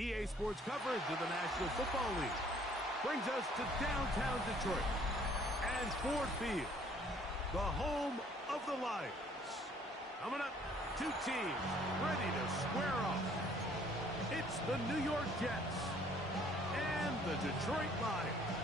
EA Sports coverage of the National Football League brings us to downtown Detroit and Ford Field, the home of the Lions. Coming up, two teams ready to square off. It's the New York Jets and the Detroit Lions.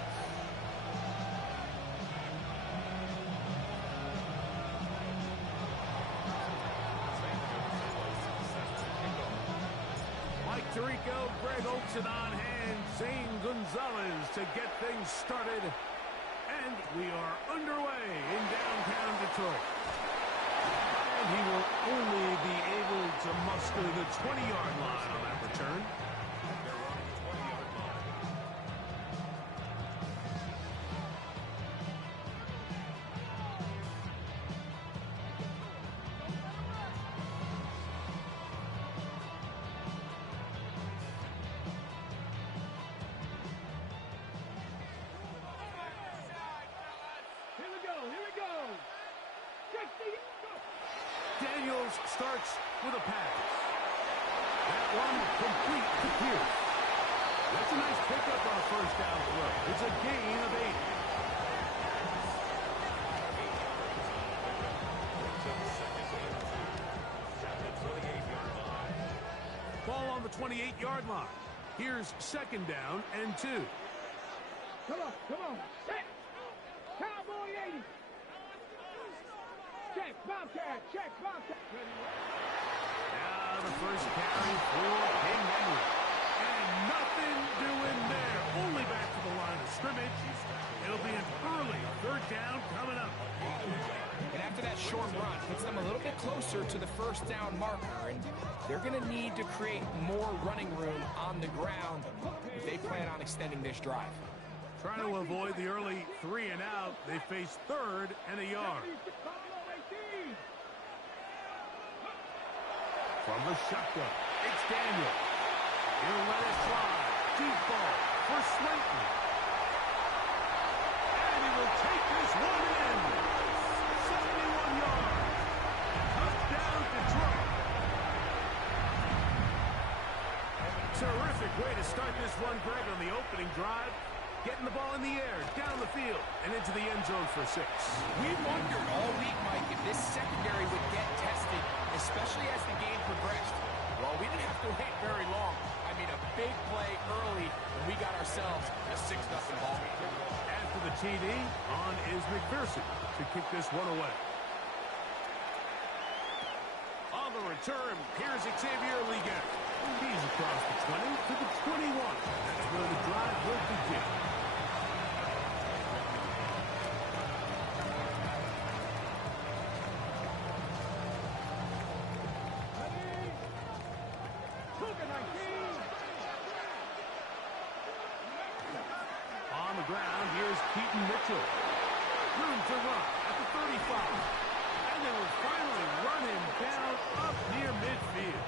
Mike Tirico, Greg Olsen on hand, Zane Gonzalez to get things started. And we are underway in downtown Detroit. And he will only be able to muster the 20-yard line on that return. Daniels starts with a pass. That one complete to Pierce. That's a nice pickup on a first down throw. It's a gain of 8. Ball on the 28-yard line. Here's second down and 2. Come on. Set. Cowboy 80. Check, Bobcat. Now the first carry for King Henry. And nothing doing there. Only back to the line of scrimmage. It'll be an early third down coming up. And after that short run, puts them a little bit closer to the first down marker. And they're going to need to create more running room on the ground if they plan on extending this drive. Trying to avoid the early 3 and out. They face 3rd and a yard. From the shotgun, it's Daniel. He'll let it slide. Deep ball for Slayton. And he will take this one in. 71 yards. Touchdown, Detroit. Terrific way to start this one, Greg, on the opening drive. Getting the ball in the air, down the field, and into the end zone for 6. We wondered all week, Mike, if this secondary would get tested, especially as the game progressed. Well, we didn't have to wait very long. I mean, a big play early, and we got ourselves a 6-0 ball game. After the TD, on is McPherson to kick this one away. On the return, here's Xavier Liga. He's across the 20 to the 21. That's where the drive will begin. On the ground, here's Keaton Mitchell. Room to run at the 35. And they will finally run him down up near midfield.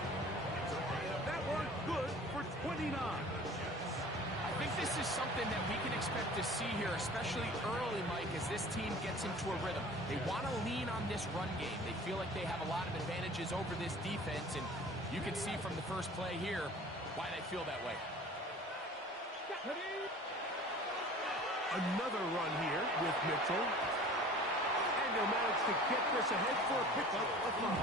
That one good for 29. I think this is something that we can expect to see here, especially early, Mike, as this team gets into a rhythm. They want to lean on this run game. They feel like they have a lot of advantages over this defense, and you can see from the first play here why they feel that way. Another run here with Mitchell. And he'll manage to get this ahead for a pickup of 5.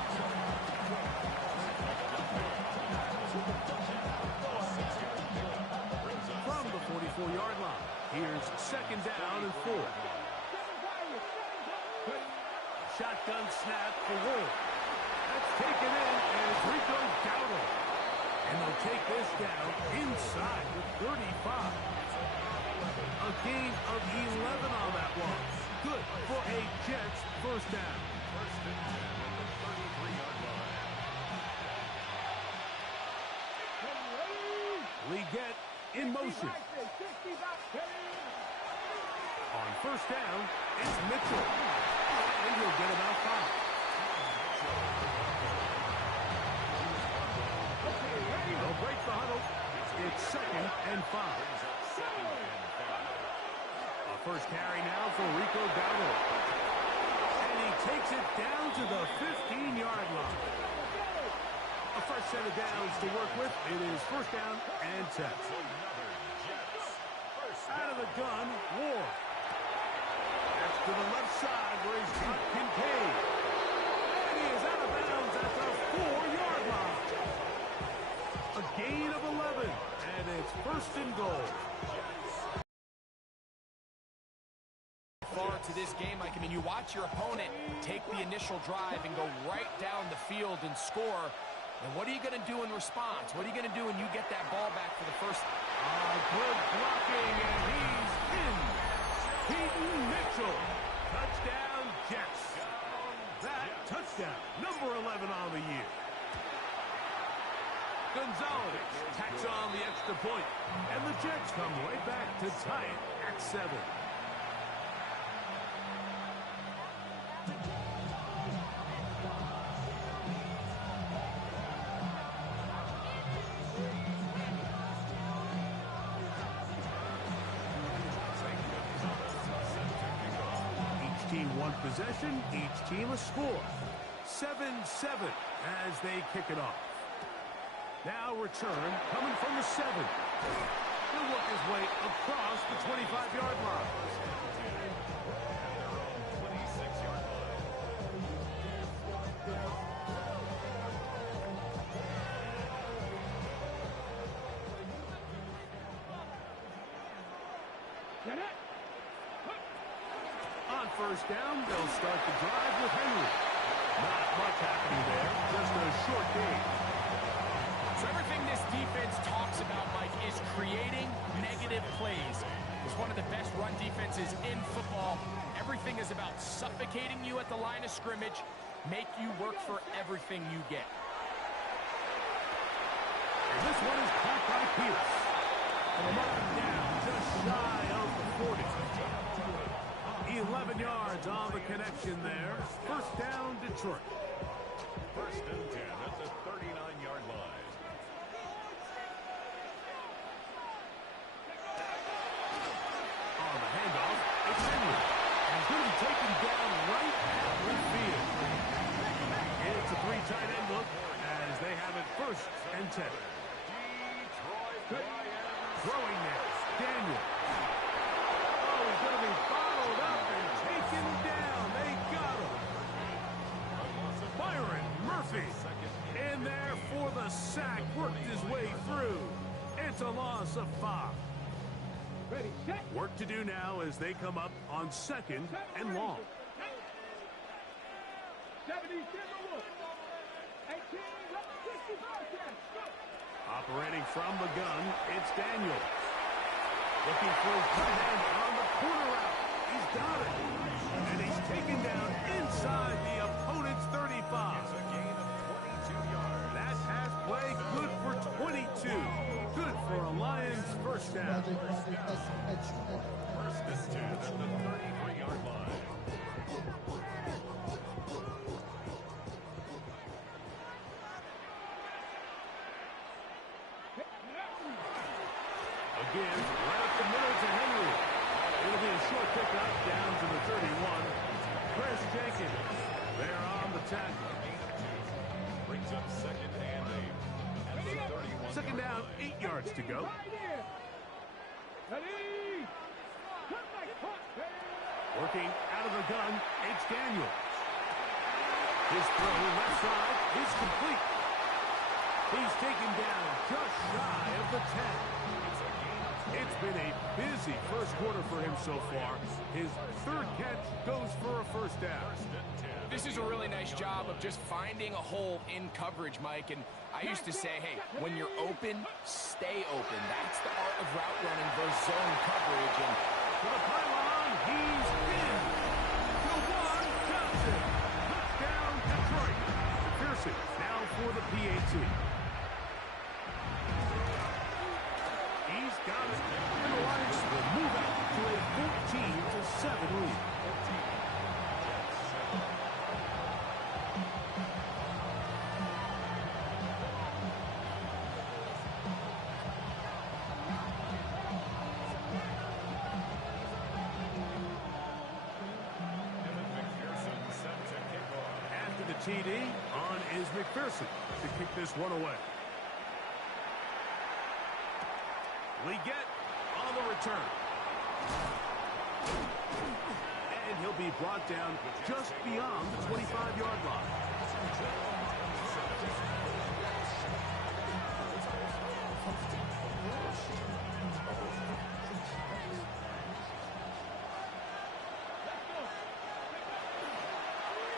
From the 44-yard line, here's second down and 4. Shotgun snap for Wolf. That's taken in, and it's Rico Dowdle. And they'll take this down inside the 35. A gain of 11 on that one. Good for a Jets first down. First and 10 at the 33-yard line. Leggett in motion. On first down, it's Mitchell. And he'll get about 5. They'll break the huddle. It's second and 5. First carry now for Rico Dowdle. And he takes it down to the 15-yard line. A fresh set of downs to work with. It is first down and 10. Out of the gun, Ward. That's to the left side where he's got Kincaid. And he is out of bounds at the 4-yard line. A gain of 11, and it's first and goal. Far to this game, Mike. I mean, you watch your opponent take the initial drive and go right down the field and score. And what are you going to do in response? What are you going to do when you get that ball back for the first? Good blocking, and he's in. Keaton Mitchell. Touchdown, Jets. That touchdown, number 11 on the year. Gonzalez tacks on the extra point, and the Jets come right back to tie it at 7. 1 possession, each team a score. 7-7 as they kick it off. Now return coming from the 7. He'll work his way across the 25-yard line. On first down, they'll start the drive with Henry. Not much happening there, just a short gain. So everything this defense talks about, Mike, is creating negative plays. It's one of the best run defenses in football. Everything is about suffocating you at the line of scrimmage, make you work for everything you get. And this one is caught by Pierce. And a mark down just shy of the 40. 11 yards on the connection there. First down, Detroit. First and 10 at the 39-yard line. On the handoff, it's Henry. And he's going to be taken down right at midfield. It's a 3 tight end look as they have it first and 10. Throwing next, Daniel. Oh, he's going to be followed up and taken down. They got him. Byron Murphy in there for the sack. Worked his way through. It's a loss of 5. Ready, set. Work to do now as they come up on second and long. 70, 18, 65, go. Operating from the gun, it's Daniel. Looking for his right hand on the corner route. He's got it. And he's taken down inside the opponent's 35. A gain of 22 yards. That pass play good for 22. Good for a Lions first down. First and 10 at the 33-yard line. Again, right up the middle to Henry. It'll be a short pickup down to the 31. Chris Jenkins there on the tackle. Brings up second and 8 at the 31. Second down, 8 yards to go. Ready. Working out of the gun, it's Daniel. His throw left side is complete. He's taken down just shy of the 10. It's been a busy first quarter for him so far. His third catch goes for a first down. This is a really nice job of just finding a hole in coverage, Mike. And I used to say, hey, when you're open, stay open. That's the art of route running versus zone coverage. And to the pylon, he's in. Jawan Johnson. Touchdown, Detroit. McPherson now for the PAT. He's got it. And the Lions will move out to a 14-7 lead. TD on is McPherson to kick this one away. Leggett on the return. And he'll be brought down just beyond the 25-yard line.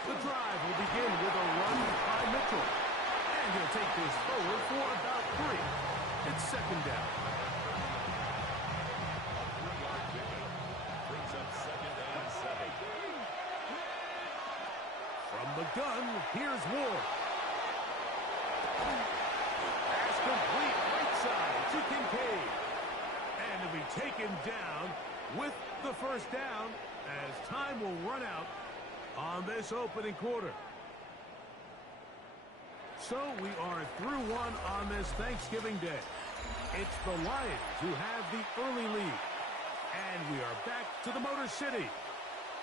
The drive will begin with a run by Mitchell. And he'll take this forward for about 3. It's second down. Brings up second and 7. From the gun, here's Ward. Pass complete right side to Kincaid. And he'll be taken down with the first down as time will run out on this opening quarter. So we are through one on this Thanksgiving Day. It's the Lions who have the early lead. And we are back to the Motor City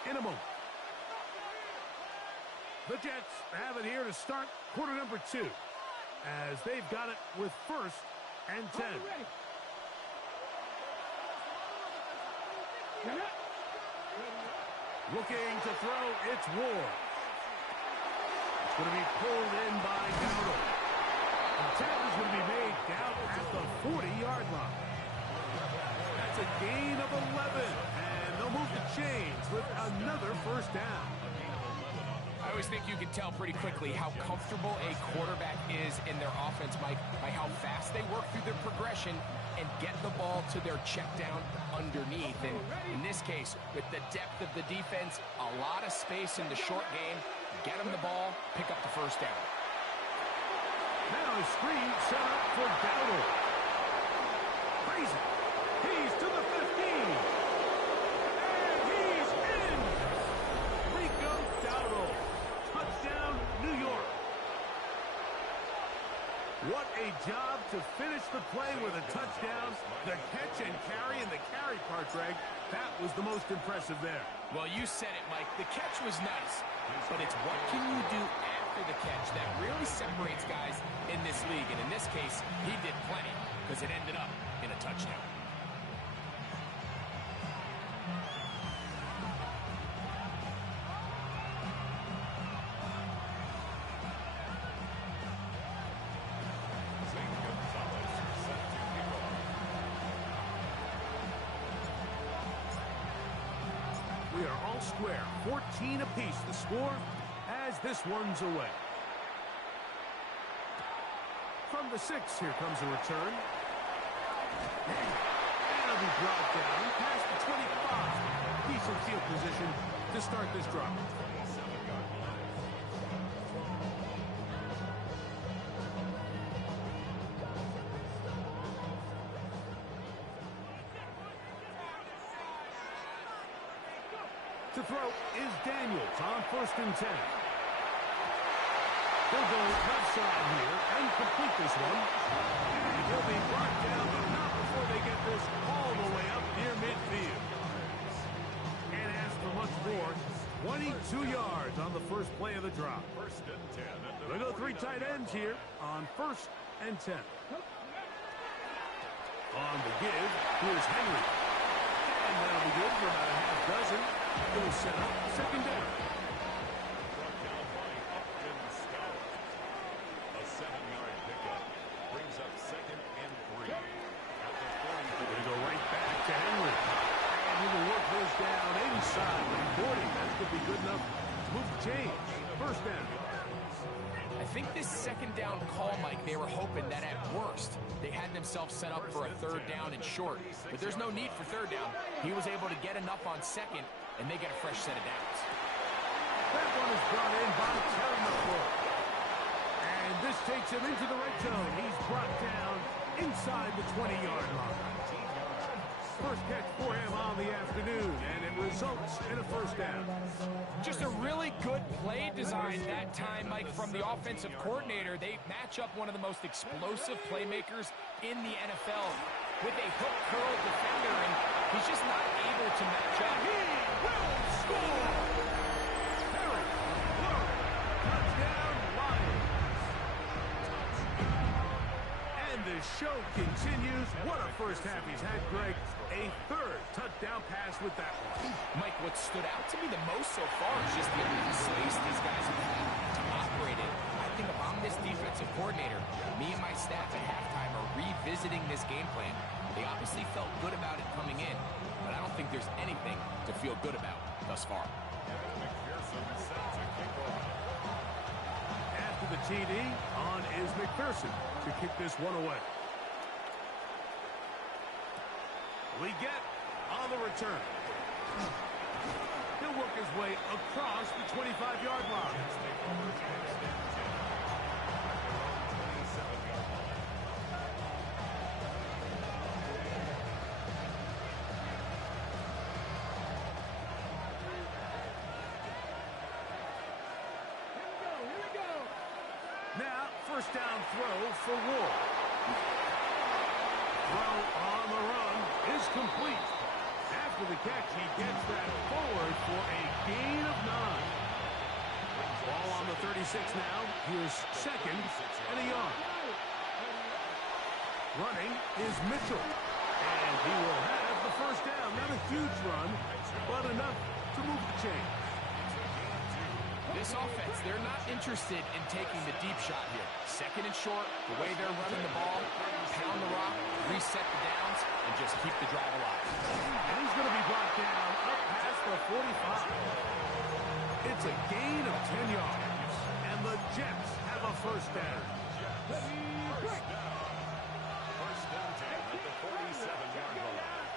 in a moment. The Jets have it here to start quarter number 2 as they've got it with first and 10. Looking to throw, it's Ward. It's going to be pulled in by Dowdle. The tackle is going to be made down at the 40-yard line. That's a gain of 11, and they'll move the chains with another first down. I always think you can tell pretty quickly how comfortable a quarterback is in their offense, Mike, by how fast they work through their progression and get the ball to their check down underneath. And in this case, with the depth of the defense, a lot of space in the short game, get them the ball, pick up the first down. Now a screen set up for Dowdle. Crazy. He's to the 15. And he's in. Rico Dowdle. Touchdown, New York. What a job to finish the play with a touchdown. The catch and carry, and the carry part, Greg, that was the most impressive there. Well, you said it, Mike. The catch was nice, but it's what can you do after the catch that really separates guys in this league. And in this case, he did plenty because it ended up in a touchdown. We are all square, 14 apiece the score as this one's away. From the 6, here comes a return. And it'll be brought down past the 25. Decent field position to start this drive. To throw is Daniels on first and 10. He'll go left side here and complete this one. And he'll be brought down, but not before they get this all the way up near midfield. Can't ask for much more. 22 yards on the first play of the drop. First and 10. They'll go 3 tight ends here on first and 10. On the give, here's Henry. And that'll be good for about a half dozen. It'll set up second down. Brought down by Upton Stout. A 7-yard pickup. Brings up second and 3. At the 40. They're going to go right back to Henry. And he will work this down inside the 40. That could be good enough to move the change. First down. I think this second down call, Mike, they were hoping that at worst they had themselves set up for a third down and short. But there's no need for third down. He was able to get enough on second, and they get a fresh set of downs. That one is brought in by Terry McCoy. And this takes him into the red zone. He's brought down inside the 20-yard line. First catch for him on the afternoon, and it results in a first down. Just a really good play design that time, Mike, from the offensive coordinator. They match up one of the most explosive playmakers in the NFL with a hook curl defender, and he's just not able to match up. He will score! Terry Lawrence Touchdown, Lions. And the show continues. What a first half he's had, Greg. A third touchdown pass with that one. Mike, what stood out to me the most so far is just the amount of space these guys have had to operate in. I think if I'm this defensive coordinator, me and my staff at halftime are revisiting this game plan. They obviously felt good about it coming in, but I don't think there's anything to feel good about thus far. After the TD, on is McPherson to kick this one away. We get on the return. He'll work his way across the 25-yard line. Here we go. Now, first down throw for Ward. Throw on the run is complete. After the catch, he gets that forward for a gain of 9. Ball on the 36 now. Here's second and a yard. Running is Mitchell. And he will have the first down. Not a huge run, but enough to move the chain. This offense, they're not interested in taking the deep shot here. Second and short, the way they're running the ball, pound the rock, reset the downs, and just keep the drive alive. And he's going to be brought down up past the 45. It's a gain of 10 yards. And the Jets have a first down. First and 10 at the 47-yard line.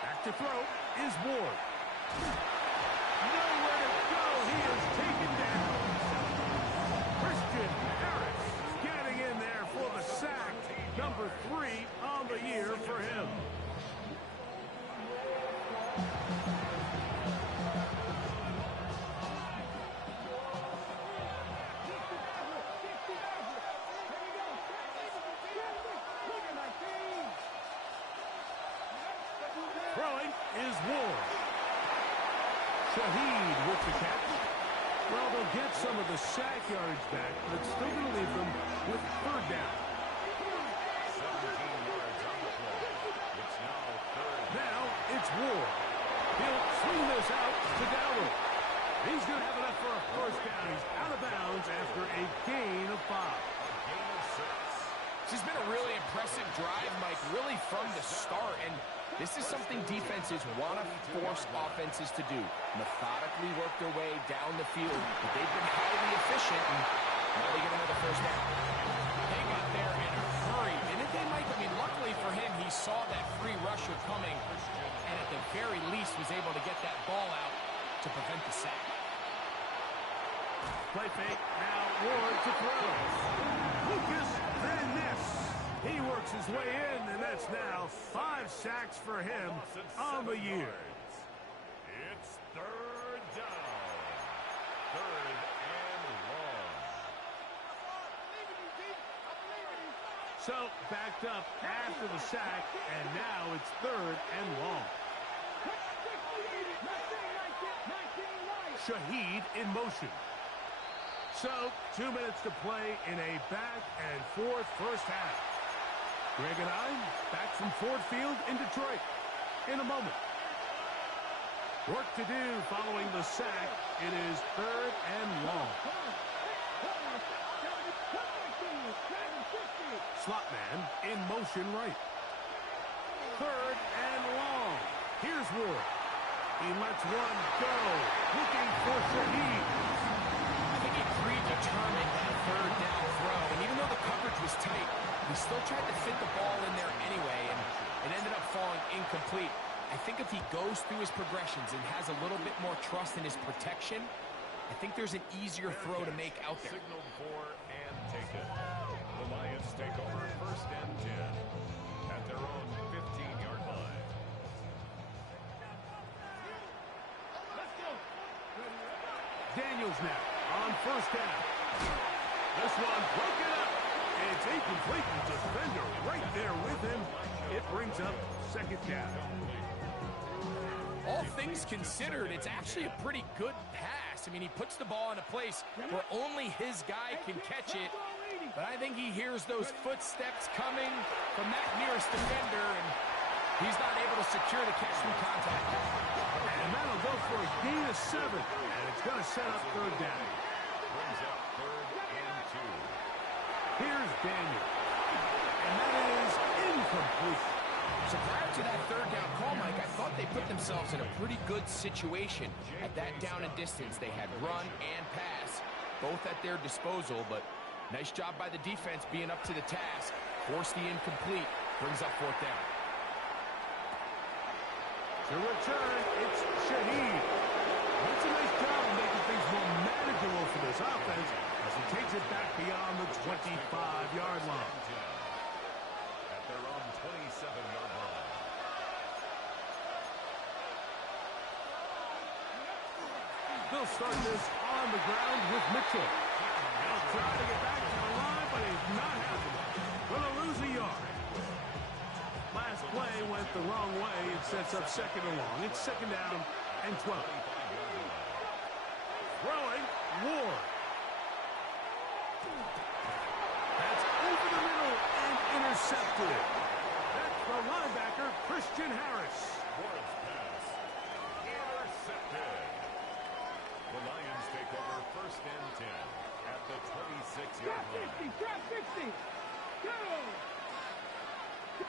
Back to throw is Ward. Nowhere to go. He is taken down. Christian Harris getting in there for the sack. Number 3 on the year for him. Throwing is Ward. Shaheed with the catch. Well, they'll get some of the sack yards back, but still going to leave them with third down. 17 yards on the play. It's now third. Now it's Ward. He'll swing this out to Dowdle. He's going to have enough for a first down. He's out of bounds after a gain of 5. Gain of 6. This has been a really impressive drive, Mike, really from the start. And this is something defenses want to force offenses to do. Methodically work their way down the field. But they've been highly efficient, and now they get another first down. They got there in a hurry, didn't they, Mike? I mean, luckily for him, he saw that free rusher coming, and at the very least was able to get that ball out to prevent the sack. Play fake. Now Ward to throw. Lucas Van Ness. He works his way in, and that's now 5 sacks for him on the year. It's third down. Third and long. So backed up after the sack, and now it's third and long. Shaheed in motion. So 2 minutes to play in a back and forth first half. Greg and I back from Ford Field in Detroit in a moment. Work to do following the sack. It is third and long. Slot man in motion right. Third and long. Here's Ward. He lets one go. Looking for Shaheed. I think he predetermined that third down throw, and even though the coverage was tight, he still tried to fit the ball in there anyway, and it ended up falling incomplete. I think if he goes through his progressions and has a little bit more trust in his protection, I think there's an easier throw to make out there. Signaled for and taken. The Lions take over first and 10 at their own 15-yard line. Daniels now on first down. This one broken up. It's incomplete. The defender right there with him. It brings up second down. All things considered, it's actually a pretty good pass. pass. I mean, he puts the ball in a place where only his guy can catch it. But I think he hears those footsteps coming from that nearest defender, and he's not able to secure the catch through contact. And that'll go for a gain of 7, and it's going to set up third down. Brings up 3rd and 2. Here's Daniel, and that is incomplete. So prior to that third down call, Mike, I thought they put themselves in a pretty good situation at that down and distance. They had run and pass, both at their disposal, but nice job by the defense being up to the task. Forced the incomplete, brings up 4th down. To return, it's Shaheed. That's a nice job of making things more manageable for this offense as he takes it back beyond the 25-yard line. At their own 27-yard line. They'll start this on the ground with Mitchell. He'll try to get back to the line, but he's not happening. Gonna lose a yard. Last play went the wrong way. It sets up 2nd and long. It's 2nd down and 12. Throwing, Ward. That's over the middle and intercepted. That's the linebacker, Christian Harris. Ward's pass. Intercepted. The Lions take over 1st and 10 at the 26-yard line. Drop 60. Go.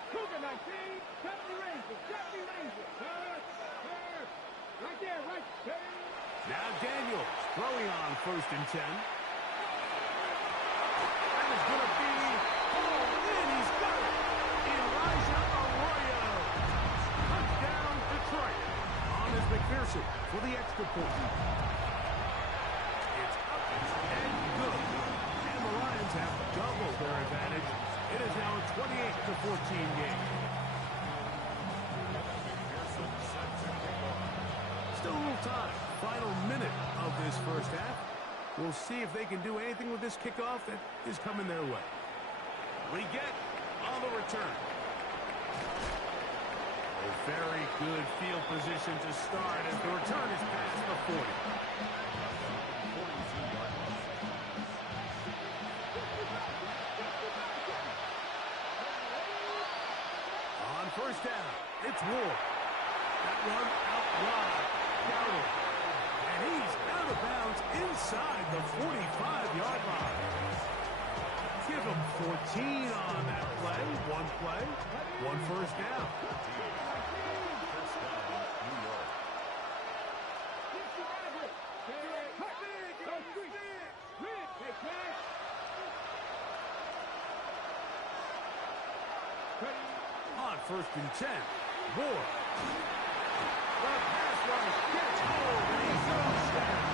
Cougar 19. Cut the Rangers. Cut the Rangers. Right there. Right there. Now Daniels throwing on 1st and 10. That is going to be hauled in. He's got it. Elijah Arroyo. Touchdown Detroit. On is McPherson for the extra point. It's up and good. And the Lions have doubled their advantage. It is now a 28-14 game. Still a little time. Final minute of this first half. We'll see if they can do anything with this kickoff that is coming their way. We get on the return. A very good field position to start as the return is past the 40. On 1st down, it's Ward. That one out wide. Dowdle. And he's out of bounds inside the 45-yard line. Give him 14 on that play. One 1st down. On 1st and 10, Ward. The pass rush gets hold, and he goes down.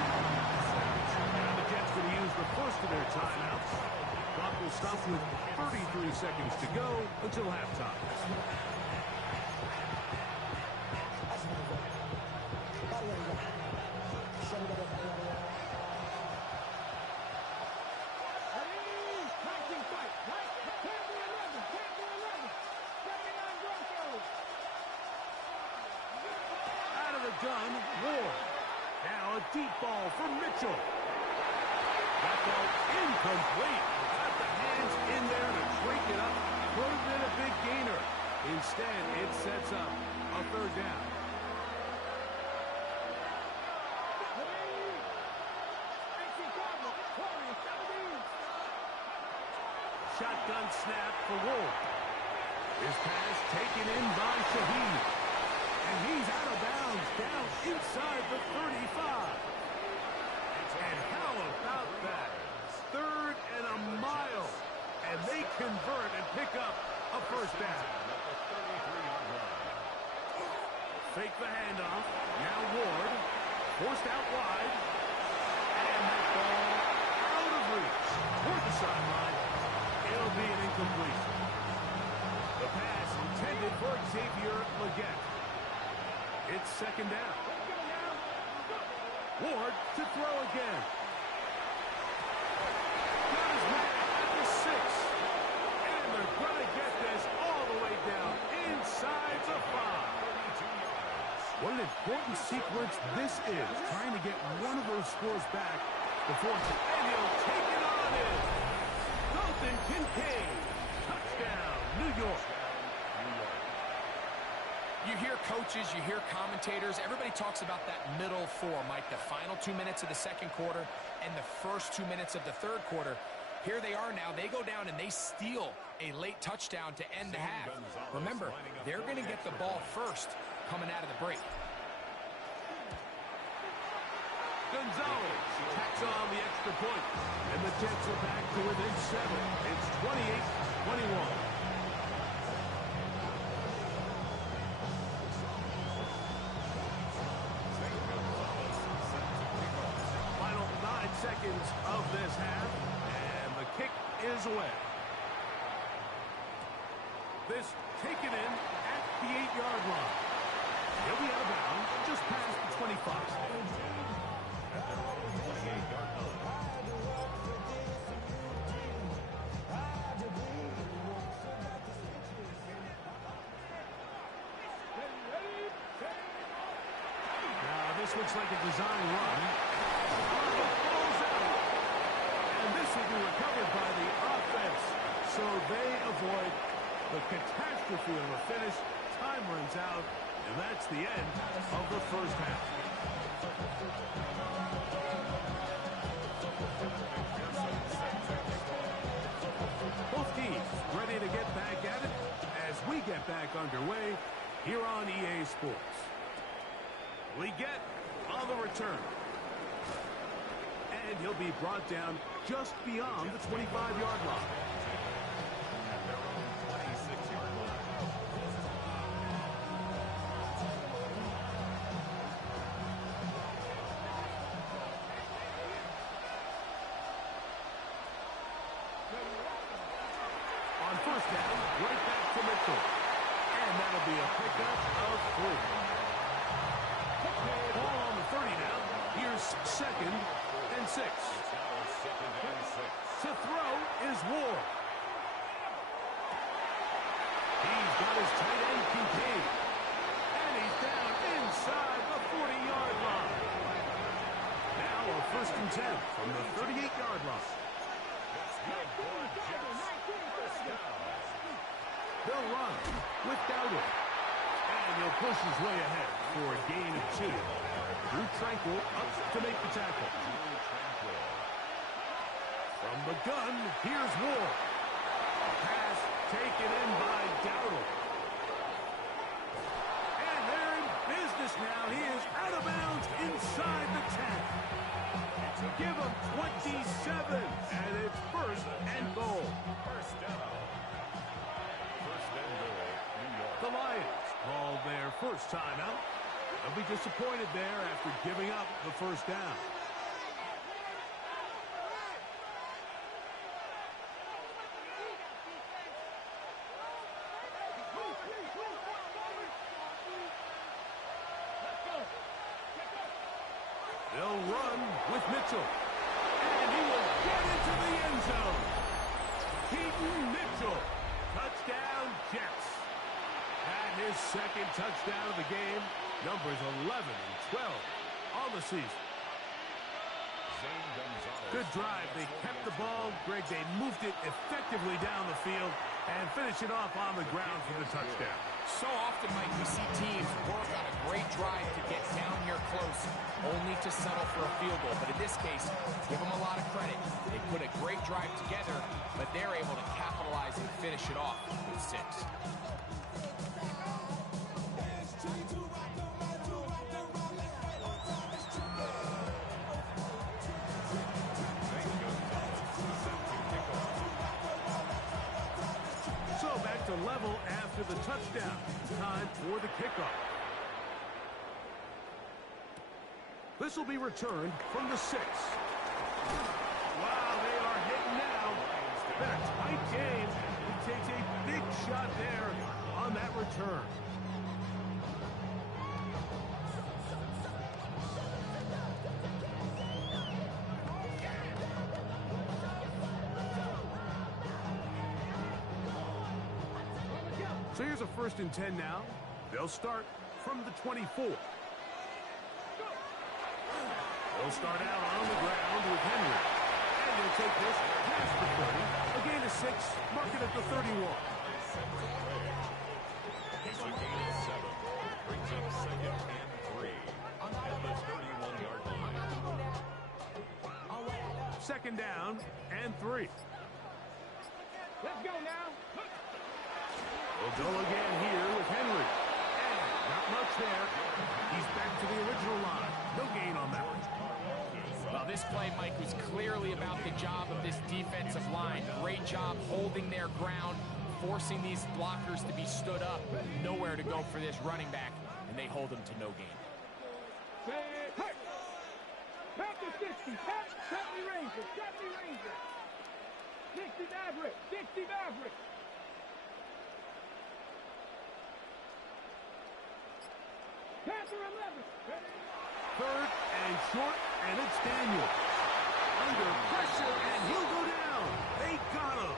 Now the Jets going to use the first of their timeouts. Clock will stop with 33 seconds to go until halftime. Gun, Ward. Now a deep ball for Mitchell. That ball incomplete. Got the hands in there to break it up. Could have been a big gainer. Instead, it sets up a 3rd down. Shotgun snap for Ward. His pass taken in by Shaheed. And he's out of bounds, down inside the 35. And how about that? 3rd and a mile. And they convert and pick up a 1st down. Fake the handoff. Now Ward. Forced out wide. And that ball out of reach. Toward the sideline. It'll be an incompletion. The pass intended for Xavier Legette. It's 2nd down. Ward to throw again. Got his man at the 6. And they're going to get this all the way down inside the 5. What an important sequence this is, trying to get one of those scores back before, and he'll take it on in. Dalton Kincaid, touchdown, New York. You hear coaches, you hear commentators, everybody talks about that middle four, Mike, the final 2 minutes of the second quarter and the first 2 minutes of the third quarter. Here they are now. They go down and they steal a late touchdown to end the half. Remember, they're going to get the ball first coming out of the break. Gonzalez tacks on the extra point, and the Jets are back to within 7. It's 28-21. Seconds of this half, and the kick is away. This taken in at the 8-yard line. He'll be out of bounds just past the 25. Now this looks like a design run. Recovered by the offense, so they avoid the catastrophe of a finish. Time runs out, and that's the end of the first half. Both teams ready to get back at it as we get back underway here on EA Sports. We get on the return. And he'll be brought down just beyond the 25-yard line. At their own 26-yard line. On first down, right back to Mitchell. And that'll be a pickup of 3. Ball on the 30 now. Here's 2nd and 6. To throw is Ward. He's got his tight end Kincaid. And he's down inside the 40-yard line. Now a 1st and 10 from the 38-yard line. They'll run with Dowdle. And he'll push his way ahead for a gain of 2. Drew Tranquil up to make the tackle. From the gun, here's Ward. Pass taken in by Dowdle. And they're in business now. He is out of bounds inside the 10. Give him 27, and it's 1st and goal. First down. 1st and goal, New York. The Lions called their first timeout. They'll be disappointed there after giving up the first down. They'll run with Mitchell. And he will get into the end zone. Keaton Mitchell. Touchdown, Jets. And his 2nd touchdown of the game. Numbers 11 and 12 on the season. Good drive. They kept the ball. Greg, they moved it effectively down the field and finished it off on the ground for the touchdown. So often, Mike, we see teams work on a great drive to get down here close, only to settle for a field goal. But in this case, give them a lot of credit. They put a great drive together, but they're able to capitalize and finish it off with 6. To level after the touchdown. Time for the kickoff. This will be returned from the 6. Wow, they are hitting now. Been a tight game. He takes a big shot there on that return. So here's a 1st and 10 now. They'll start from the 24. They'll start out on the ground with Henry. And they'll take this past the 30. A gain of 6, mark it at the 31. It's a gain of 7. Brings up second and 3 at the 31-yard line. Second down and 3. Let's go now. We'll go again here with Henry. And not much there. He's back to the original line. No gain on that one. Well, this play, Mike, was clearly about the job of this defensive line. Great job holding their ground, forcing these blockers to be stood up. Nowhere to go for this running back, and they hold him to no gain. Hey, hey. Back to 60. Back 70 Rangers. 70 Rangers. 60 Maverick. 60 Maverick. Panther 11. Third and short, and it's Daniel. Under pressure, and he'll go down. They got him.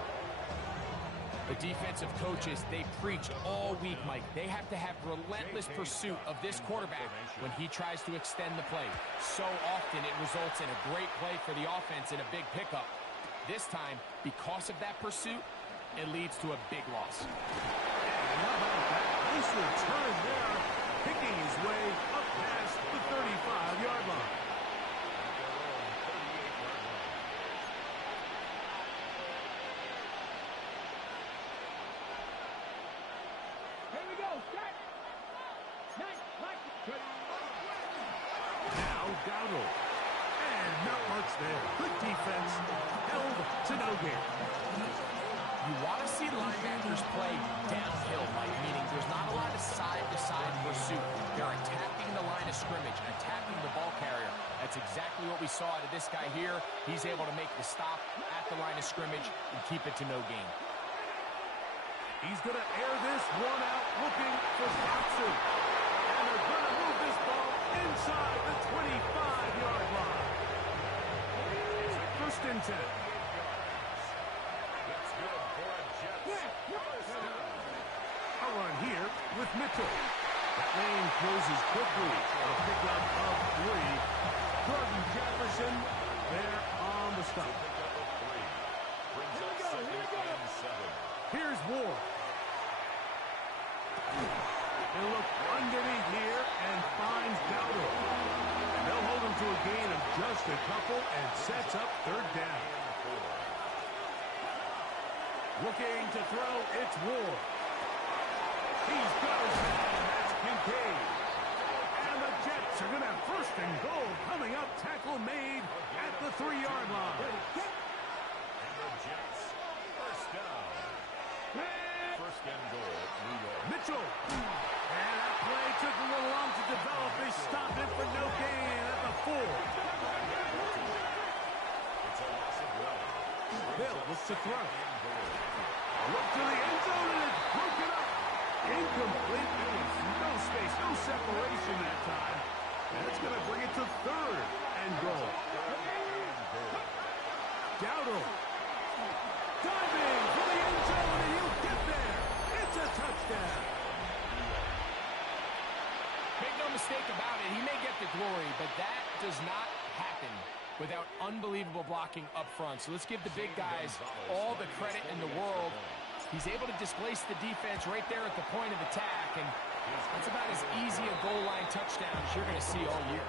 The defensive coaches, they preach all week, Mike. They have to have relentless pursuit of this quarterback when he tries to extend the play. So often it results in a great play for the offense and a big pickup. This time, because of that pursuit, it leads to a big loss. And how about that? Nice return there, picking his way up past the 35-yard line. Here we go. Set. Nice. Now Dowdle. And not much there. Good defense. Held to no gain. You want to see linebackers play downhill, Mike, meaning there's not a lot of side-to-side pursuit. They're attacking the line of scrimmage, attacking the ball carrier. That's exactly what we saw out of this guy here. He's able to make the stop at the line of scrimmage and keep it to no gain. He's going to air this one out, looking for Watson. And they're going to move this ball inside the 25-yard line. First and 10. That's good for a Jets. A run here with Mitchell. That lane closes quickly for a pickup of 3. Jordan Jefferson there on the stop. Pickup of 3. Brings up second and 7. Here's Ward. He'll look underneath here and finds Dowdle. And they'll hold him to a gain of just a couple and sets up third down. Looking to throw, it's Ward. He's got his man, and that's Kincaid. And the Jets are going to have first and goal coming up. Tackle made at the 3-yard line. And the Jets, first down. First and goal, New York. Mitchell. And that play took a little long to develop. They stopped it for no gain at the 4. It's a loss of 1. Bill looks to throw. A look to the end zone, and it's broken up. Incomplete. There was no space, no separation that time. And it's going to bring it to third and goal. Dowdle. Diving for the end zone, and he'll get there. It's a touchdown. Make no mistake about it, he may get the glory, but that does not happen without unbelievable blocking up front. So let's give the big guys all the credit in the world. He's able to displace the defense right there at the point of attack, and that's about as easy a goal line touchdown as you're going to see all year.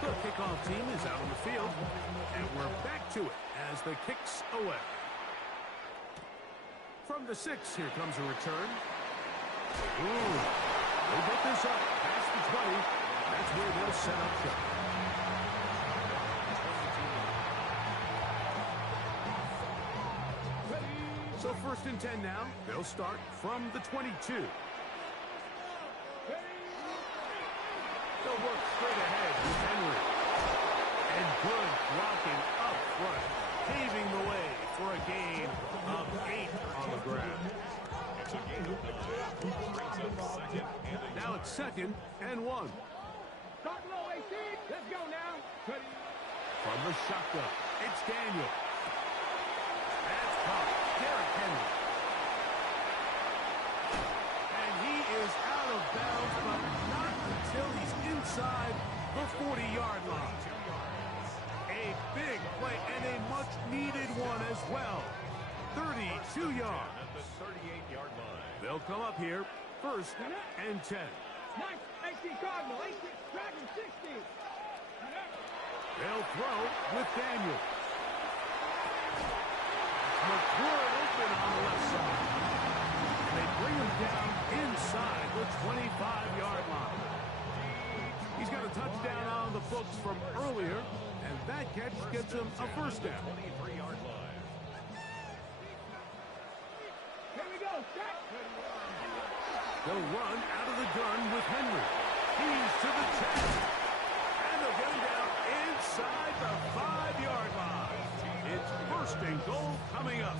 The kickoff team is out on the field, and we're back to it as the kicks away. From the 6, here comes a return. Ooh, they'll get this up past the 20. That's where they'll set up shop. So first and 10 now. They'll start from the 22. They'll work straight ahead with Henry. And good blocking up front, paving the way for a gain of 8 on the ground. That's a gain of 10. Brings up second and a Now it's 2nd and 1. Start low, 18. Let's go now. From the shotgun, it's Daniel. That's caught. Derrick Henry. And he is out of bounds, but not until he's inside the 40-yard line. A big play and a much-needed one as well. 32 yards. At the 38-yard line. They'll come up here, 1st and 10. Nice. 18 Cardinal. 18 Dragon 60. They'll throw with Daniel. McClure open on the left side. And they bring him down inside the 25-yard line. He's got a touchdown on the books from earlier, and that catch gets him a 1st down. 23-yard line. Here we go. Set. They'll run out of the gun with Henry. He's to the 10. And they'll get him down inside the 5-yard line. It's 1st and goal coming up.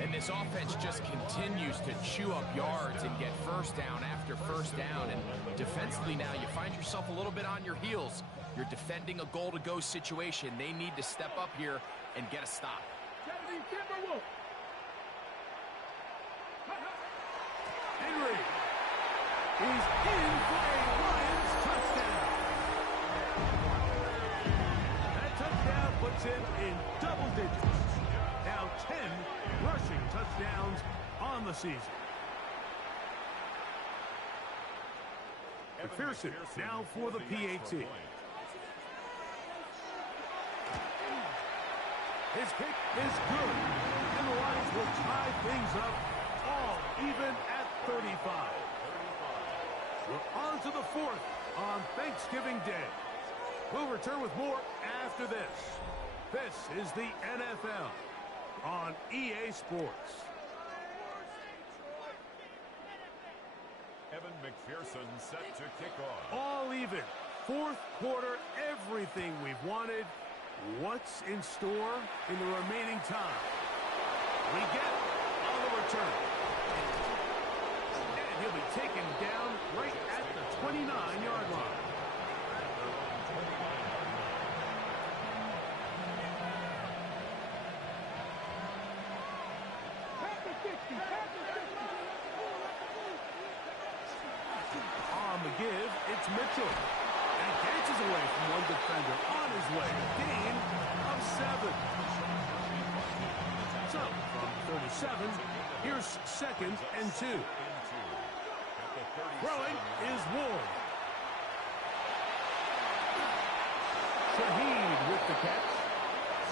And this offense just continues to chew up yards and get 1st down after 1st down. And defensively now, you find yourself a little bit on your heels. You're defending a goal-to-go situation. They need to step up here and get a stop. 17 Timberwolves. Henry. He's in for a Lions touchdown. That touchdown puts him in double digits. Now 10 rushing touchdowns on the season. McPherson now for the PAT. His kick is good. And the Lions will tie things up all even at 35. We're on to the 4th on Thanksgiving Day. We'll return with more after this. This is the NFL on EA Sports. Evan McPherson set to kick off. All even. 4th quarter, everything we've wanted. What's in store in the remaining time? We get on the return. And he'll be taken down right at the 29-yard line. On the give, it's Mitchell. And dances away from one defender on his way. Gain of 7. So, from 37, here's 2nd and 2. Throwing is Ward. Shaheed with the catch.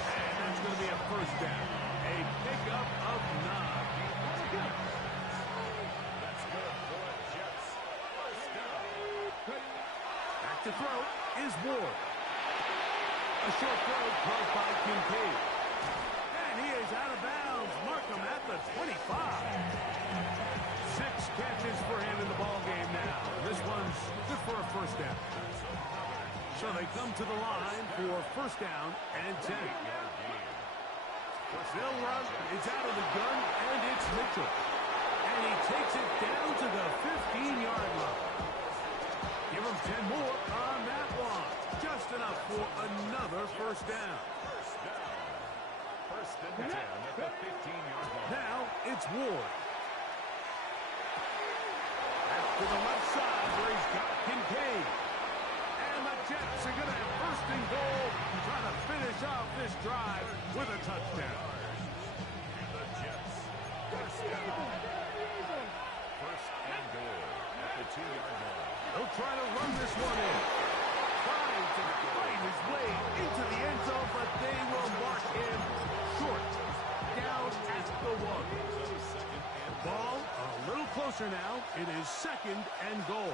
And that's going to be a 1st down. A pickup of 9. That's good for the Jets. 1st down. Back to throw is Ward. A short throw caught by Kincaid. And he is out of bounds. Mark him at the 25. 6 catches for him in the ball game now. This one's good for a 1st down. So they come to the line for 1st down and 10. They'll run. It's out of the gun, and it's Mitchell. And he takes it down to the 15-yard line. Give him 10 more on that one. Just enough for another 1st down. 1st and 10 at the 15-yard line. Now it's Ward. That's to the left side where he's got Kincaid. And the Jets are going to have 1st and goal, trying to finish off this drive with a touchdown. The Jets. 1st down. 1st and goal at the 2-yard line. He'll try to run this one in. Trying to fight his way into the end zone, but they will mark him short. Down at the 1. Ball a little closer now. It is 2nd and goal.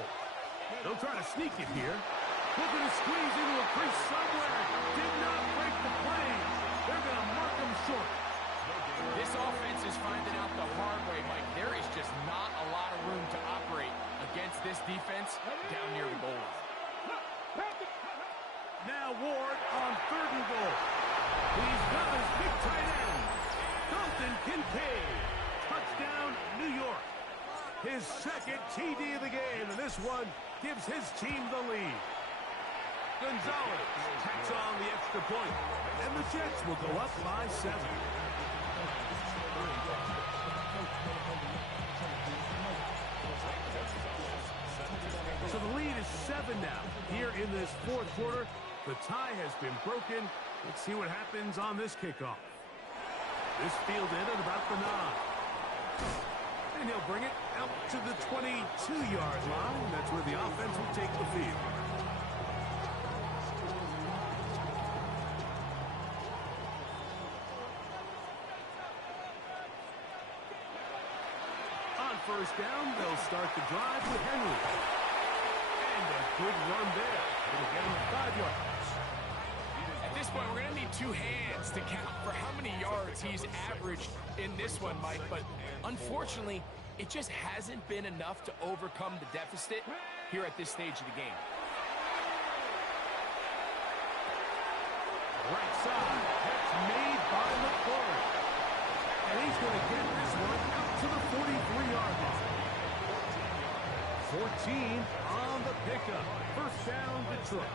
They'll try to sneak it here. Looking to squeeze into a crease somewhere. Did not break the plane. They're going to mark him short. This offense is finding out the hard way, Mike. There is just not a lot of room to operate against this defense down near the goal line. Now Ward on 3rd and goal. He's got his big tight end, Dalton Kincaid. Touchdown. Touchdown, New York. His second TD of the game, and this one gives his team the lead. Gonzalez tacks on the extra point, and the Jets will go up by 7. So the lead is 7 now. Here in this fourth quarter, the tie has been broken. Let's see what happens on this kickoff. This fielded at about the 9. And he'll bring it out to the 22-yard line. That's where the offense will take the field. On first down, they'll start the drive with Henry. And a good run there. It'll get him 5 yards. At this point, we're going to need 2 hands to count for how many yards he's averaged in this one, Mike. But unfortunately, it just hasn't been enough to overcome the deficit here at this stage of the game. Right side. That's made by McCoy. And he's going to get this one out to the 43-yard line. 14 on the pickup. First down, Detroit.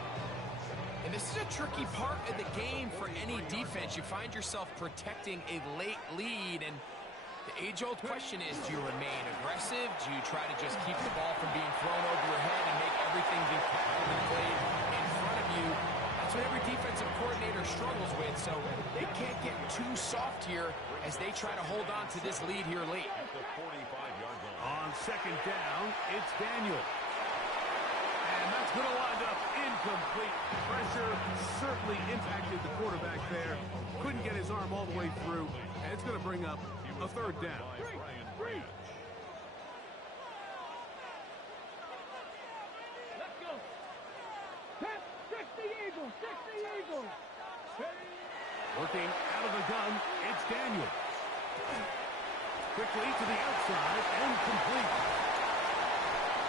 And this is a tricky part of the game for any defense. You find yourself protecting a late lead, and the age-old question is, do you remain aggressive? Do you try to just keep the ball from being thrown over your head and make everything be tackled played in front of you? That's what every defensive coordinator struggles with, so they can't get too soft here as they try to hold on to this lead here late. On second down, it's Daniel. And that's going to wind up incomplete. Pressure certainly impacted the quarterback there. Couldn't get his arm all the way through, and it's going to bring up a third down. Let's go. Pep, 60 Eagles, 60 Eagles. Working out of the gun, it's Daniel. Quickly to the outside and complete.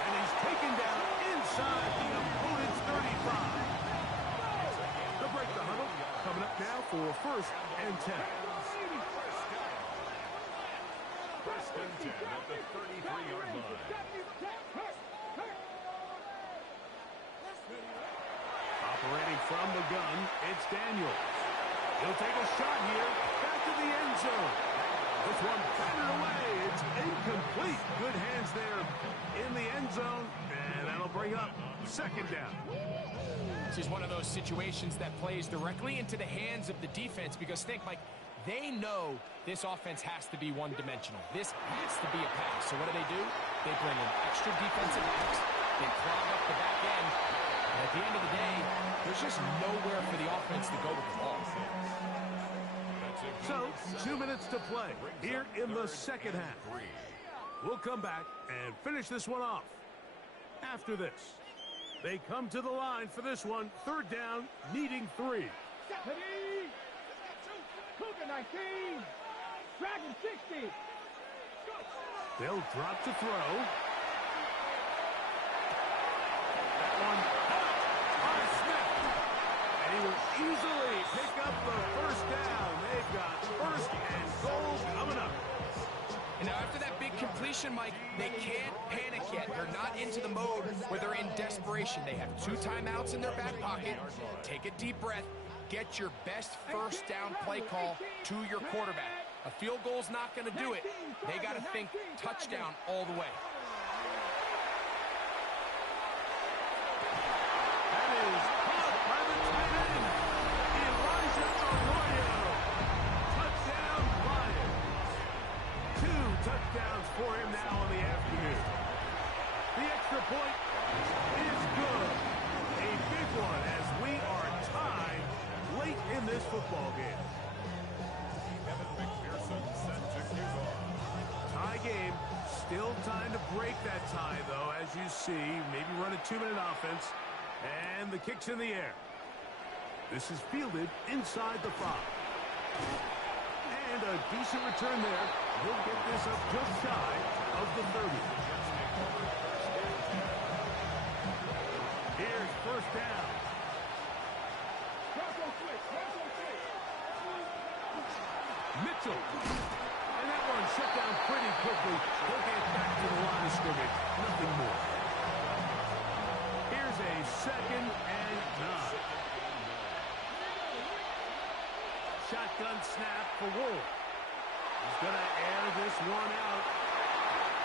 And he's taken down inside the opponent's 35. They'll break the huddle. Coming up now for first and 10. First and 10 at the 33-yard line. Operating from the gun, it's Daniel. He'll take a shot here. Back to the end zone. This one batted away. It's incomplete. Good hands there in the end zone. And that'll bring up second down. This is one of those situations that plays directly into the hands of the defense because, think, Mike, they know this offense has to be one-dimensional. This has to be a pass. So what do? They bring in extra defensive backs. They clog up the back end. And at the end of the day, there's just nowhere for the offense to go with the ball. So, 2 minutes to play here in the second half. We'll come back and finish this one off. After this, they come to the line for this one. Third down, needing 3. Cougar 19. Dragon 60. They'll drop to throw. That one by Smith. And he will easily pick up the first down. They've got first and goal coming up. And now after that big completion, Mike, they can't panic yet. They're not into the mode where they're in desperation. They have 2 timeouts in their back pocket. Take a deep breath. Get your best first down play call to your quarterback. A field goal's not going to do it. They got to think touchdown all the way. That is caught by the tight end, Elijah Arroyo. Touchdown, Lions. 2 touchdowns for him now in the afternoon. The extra point is good. A big one as we are tied late in this football game. Tie game. Still time to break that tie, though, as you see. Maybe run a 2-minute offense. And the kick's in the air. This is fielded inside the 5. And a decent return there. He'll get this up just shy of the 30. Here's first down. Mitchell. And that one shut down pretty quickly. He'll get back to the line of scrimmage. Nothing more. Here's a 2nd and 9. Shotgun snap for Wolf. He's going to air this one out.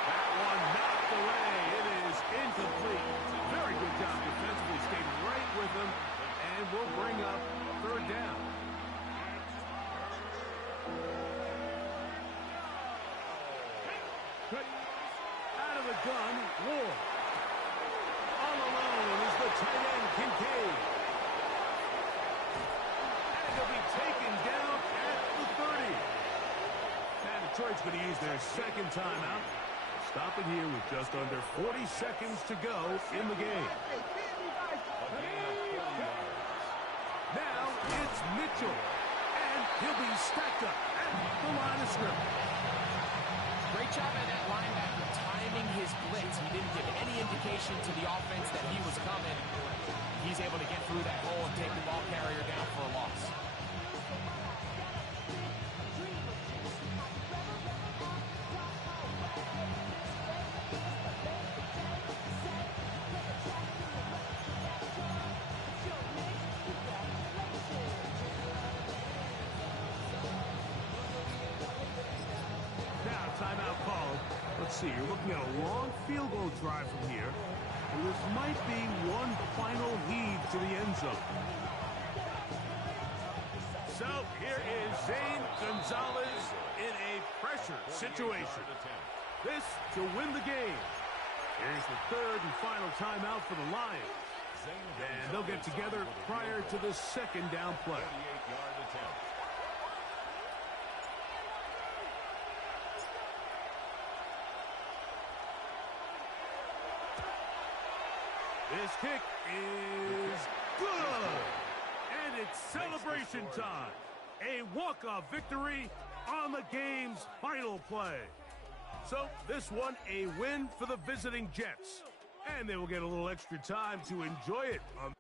That one knocked away. It is incomplete. Very good job defensively. Stayed right with him. And we'll bring up 3rd down. Out of the gun, Ward. All alone is the tight end, Kincaid. And he'll be taken down at the 30. And Detroit's going to use their 2nd timeout. Stop it here with just under 40 seconds to go in the game. Now it's Mitchell. And he'll be stacked up at the line of scrimmage. Great job by that linebacker timing his blitz. He didn't give any indication to the offense that he was coming. He's able to get through that hole and take the ball carrier down for a loss. Timeout called. Let's see, you're looking at a long field goal drive from here. And this might be one final heave to the end zone. So here is Zane Gonzalez in a pressure situation. This to win the game. Here's the 3rd and final timeout for the Lions. And they'll get together prior to the 2nd down play. This kick is good. And it's celebration time. A walk-off victory on the game's final play. So this one a win for the visiting Jets. And they will get a little extra time to enjoy it on